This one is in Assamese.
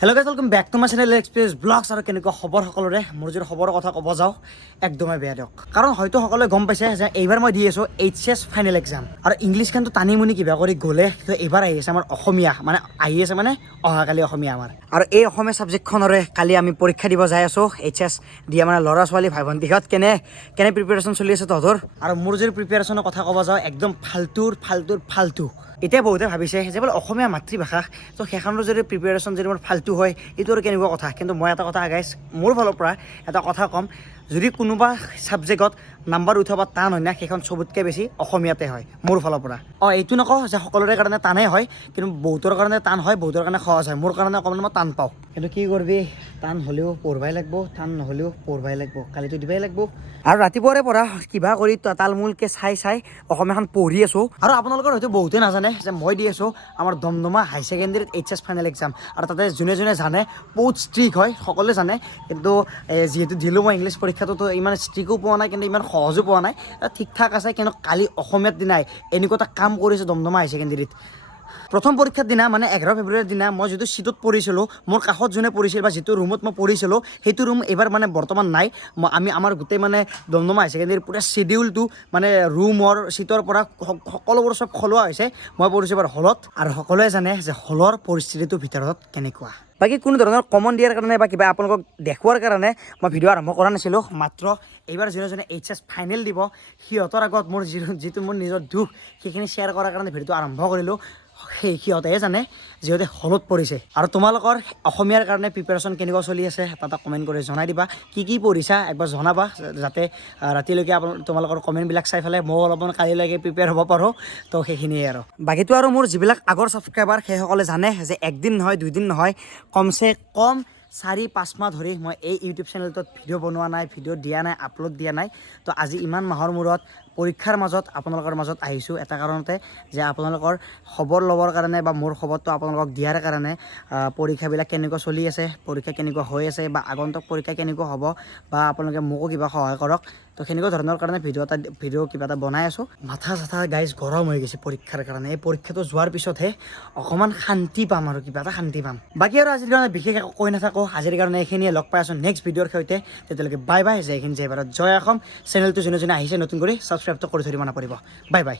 hello' guys welcome back to my channel express blogs আৰু কেনেকুৱা খবৰ সকলোৰে মোৰ যদি খবৰৰ কথা ক'ব যাওঁ একদমেই বেয়া দিয়ক কাৰণ হয়তো সকলোৱে গম পাইছে যে এইবাৰ মই দি আছোঁ এইচএছ ফাইনেল এক্সাম আৰু ইংলিছখনটো টানি মুনি কিবা কৰি গ'লে তো এইবাৰ আহি আছে আমাৰ অসমীয়া মানে আহি আছে মানে অহাকালি অসমীয়া আমাৰ আৰু এই অসমীয়া ছাবজেক্টখনৰে কালি আমি পৰীক্ষা দিব যাই আছোঁ এইচএছ দিয়া মানে ল'ৰা ছোৱালী ভাই ভণ্টিহঁত কেনে প্ৰিপেৰেশ্যন চলি আছে তহঁতৰ আৰু মোৰ যদি প্ৰিপেৰেশ্যনৰ কথা ক'ব যাওঁ একদম ফাল্টু এতিয়া বহুতে ভাবিছে যে বোলে অসমীয়া মাতৃভাষা তো সেইখনৰ যদি প্ৰিপেৰেশ্যন যদি মোৰ ফাল্টু হয় এইটো আৰু কেনেকুৱা কথা কিন্তু মই এটা কথা গাইছ মোৰ ফালৰ পৰা এটা কথা ক'ম যদি কোনোবা ছাবজেক্টত নাম্বাৰ উঠাব টান হয় না সেইখন চবতকৈ বেছি অসমীয়াতে হয় মোৰ ফালৰ পৰা এইটো নকওঁ যে সকলোৰে কাৰণে টানেই হয় কিন্তু বহুতৰ কাৰণে টান হয় বহুতৰ কাৰণে সহজ হয় মোৰ কাৰণে অকণমান মই টান পাওঁ কিন্তু কি কৰিবি টান হ'লেও পঢ়বাই লাগিব টান নহ'লেও পঢ়বাই লাগিব কালিতো দিবাই লাগিব আৰু ৰাতিপুৱাৰে পৰা কিবা কৰি তালমূলকৈ চাই অসমীয়াখন পঢ়ি আছোঁ আৰু আপোনালোকৰ হয়তো বহুতে নাজানে যে মই দি আছোঁ আমাৰ দমদমা হাই ছেকেণ্ডেৰীত এইচএছ ফাইনেল এক্সাম আৰু তাতে যোনে জানে বহুত ষ্ট্ৰিক হয় সকলোৱে জানে কিন্তু যিহেতু দিলোঁ মই ইংলিছ পৰীক্ষাটোতো ইমান ষ্ট্ৰিকো পোৱা নাই কিন্তু ইমান সহজো পোৱা নাই ঠিক ঠাক আছে কিন্তু কালি অসমীয়াত দিনাই এনেকুৱা এটা কাম কৰিছোঁ দমদমা হাই ছেকেণ্ডেৰীত প্ৰথম পৰীক্ষাৰ দিনা মানে 11 ফেব্ৰুৱাৰীৰ দিনা মই যিটো ছিটত পঢ়িছিলোঁ মোৰ কাষত যোনে পঢ়িছিল বা যিটো ৰুমত মই পঢ়িছিলোঁ সেইটো ৰুম এইবাৰ মানে বৰ্তমান নাই আমাৰ গোটেই মানে দমদমা হাই ছেকেণ্ডেৰীৰ পুৰা শ্বিডিউলটো মানে ৰুমৰ ছিটৰ পৰা সকলোবোৰ চব সলোৱা হৈছে মই পঢ়িছোঁ এবাৰ হলত আৰু সকলোৱে জানে যে হলৰ পৰিস্থিতিটো ভিতৰত কেনেকুৱা বাকী কোনো ধৰণৰ কমন দিয়াৰ কাৰণে বা কিবা আপোনালোকক দেখুৱাৰ কাৰণে মই ভিডিঅ' আৰম্ভ কৰা নাছিলোঁ মাত্ৰ এইবাৰ যোনে এইচএছ ফাইনেল দিব সিহঁতৰ আগত মোৰ যিটো মোৰ নিজৰ দুখ সেইখিনি শ্বেয়াৰ কৰাৰ কাৰণে ভিডিঅ'টো আৰম্ভ কৰিলোঁ সিহঁতেহে জানে যিহঁতে হলত পঢ়িছে আৰু তোমালোকৰ অসমীয়াৰ কাৰণে প্ৰিপেৰেশ্যন কেনেকুৱা চলি আছে এটা কমেণ্ট কৰি জনাই দিবা কি পঢ়িছা একবাৰ জনাবা যাতে ৰাতিলৈকে তোমালোকৰ কমেণ্টবিলাক চাই পেলাই ময়ো অলপমান কালিলৈকে প্ৰিপেয়াৰ হ'ব পাৰোঁ তো সেইখিনিয়ে আৰু বাকীটো আৰু মোৰ যিবিলাক আগৰ ছাবস্ক্ৰাইবাৰ সেইসকলে জানে যে একদিন নহয় দুইদিন নহয় কমচে কম 4-5 মাহ ধৰি মই এই ইউটিউব চেনেলটোত ভিডিঅ' বনোৱা নাই ভিডিঅ' দিয়া নাই আপলোড দিয়া নাই তো আজি ইমান মাহৰ মূৰত পৰীক্ষাৰ মাজত আপোনালোকৰ মাজত আহিছোঁ এটা কাৰণতে যে আপোনালোকৰ খবৰ ল'বৰ কাৰণে বা মোৰ খবৰটো আপোনালোকক দিয়াৰ কাৰণে পৰীক্ষাবিলাক কেনেকুৱা চলি আছে পৰীক্ষা কেনেকুৱা হৈ আছে বা আগন্তুক পৰীক্ষা কেনেকুৱা হ'ব বা আপোনালোকে মোকো কিবা সহায় কৰক তো সেনেকুৱা ধৰণৰ কাৰণে ভিডিঅ' কিবা এটা বনাই আছোঁ মাথা চাথা গাইজ গৰম হৈ গৈছে পৰীক্ষাৰ কাৰণে এই পৰীক্ষাটো যোৱাৰ পিছতহে অকণমান শান্তি পাম আৰু কিবা এটা শান্তি পাম বাকী আৰু আজিৰ কাৰণে বিশেষ একো কৈ নাথাকোঁ আজিৰ কাৰণে এইখিনিয়ে লগ পাই আছোঁ নেক্সট ভিডিঅ'ৰ সৈতে তেতিয়ালৈকে বাই বাই জয় হিন্দ জয় ভাৰত জয় অসম চেনেলটো যোনে আহিছে নতুন কৰি ছাবস্ক্ৰাইবটো কৰি থৈ দিব নাপাৰিব বাই বাই